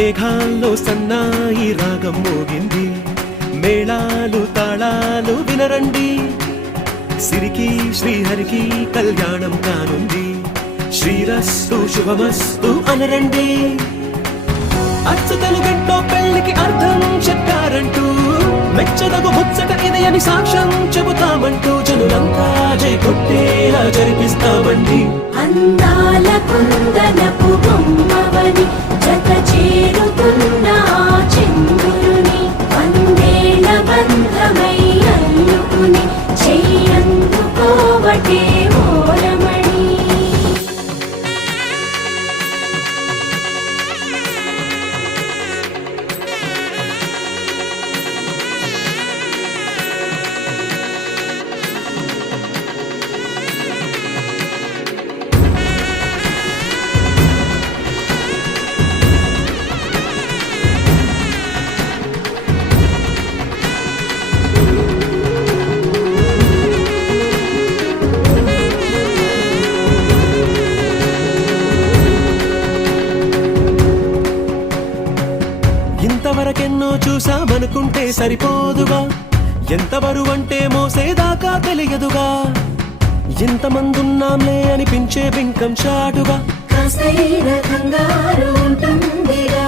మేఘాల్లో సన్నాయి రాగం మోగింది, మేళాలు తాళాలు వినరండి, సిరికి శ్రీహరికి కళ్యాణం కానుంది, శ్రీరస్తు శుభమస్తు అనరండి. అచ్చు తెలుగింట్లో పెళ్లికి అర్థం చెప్పారంటూ, మెచ్చదగు ముచ్చట ఇది అని సాక్ష్యం చెబుతామంటూ, జనులంతా జై కొట్టేలా జరిపిస్తామండి. అందాల కుందనపు బొమ్మవని జత చేరుతున్న చంద్రుని, వందేళ్ల బంధమై అల్లుకుని చెయ్యందుకోవటే ఓరమణి. ఇంతవరకెన్నో చూసామనుకుంటే సరిపోదుగా, ఎంత బరువంటే మోసేదాకా తెలియదుగా, ఇంతమందున్నాంలే అనిపించే బింకం చాటుగా, కాస్తైన కంగారు ఉంటుందిగా.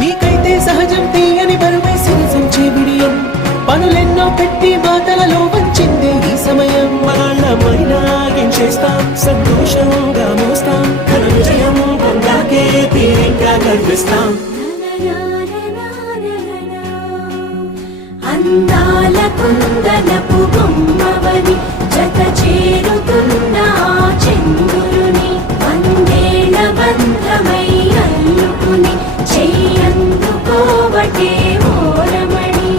మీకైతే సహజం తీయని బరువై సిరిసంచే బిడియం, పనులెన్నో పెట్టి మాటలలో వంచిందే ఈ సమయం. వాళ్ళమైనా ఏం చేస్తాం, సంతోషంగా మోస్తాం, ఘన విజయం పొందాకే తీరిగ్గా కనిపిస్తాం. అందాల కుందనపు బొమ్మవని జత చేరుతున్న చంద్రుని, వందేళ్ల బంధమై అల్లుకుని చెయ్యందుకోవటే ఓరమణి.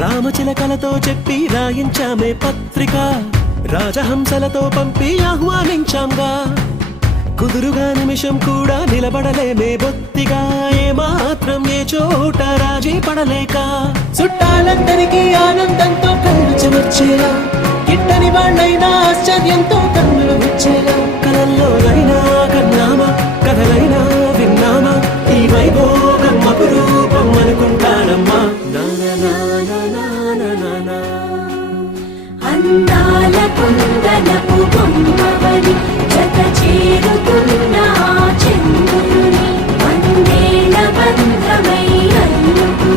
రామచిలకలతో చెప్పి రాయించామే పత్రిక, రాజహంసలతో పంపి ఆహ్వానించాంగా, కుదురుగా నిమిషం కూడా నిలబడలేమే బొత్తిగా, ఏమాత్రం ఏ చోట రాజీ పడలేక, చుట్టాలందరికీ ఆనందంతో కళ్ళు చెమర్చేలా, గిట్టని వాళ్ళైనా ఆశ్చర్యంతో కన్నులు వచ్చేలా, కలల్లోనైనా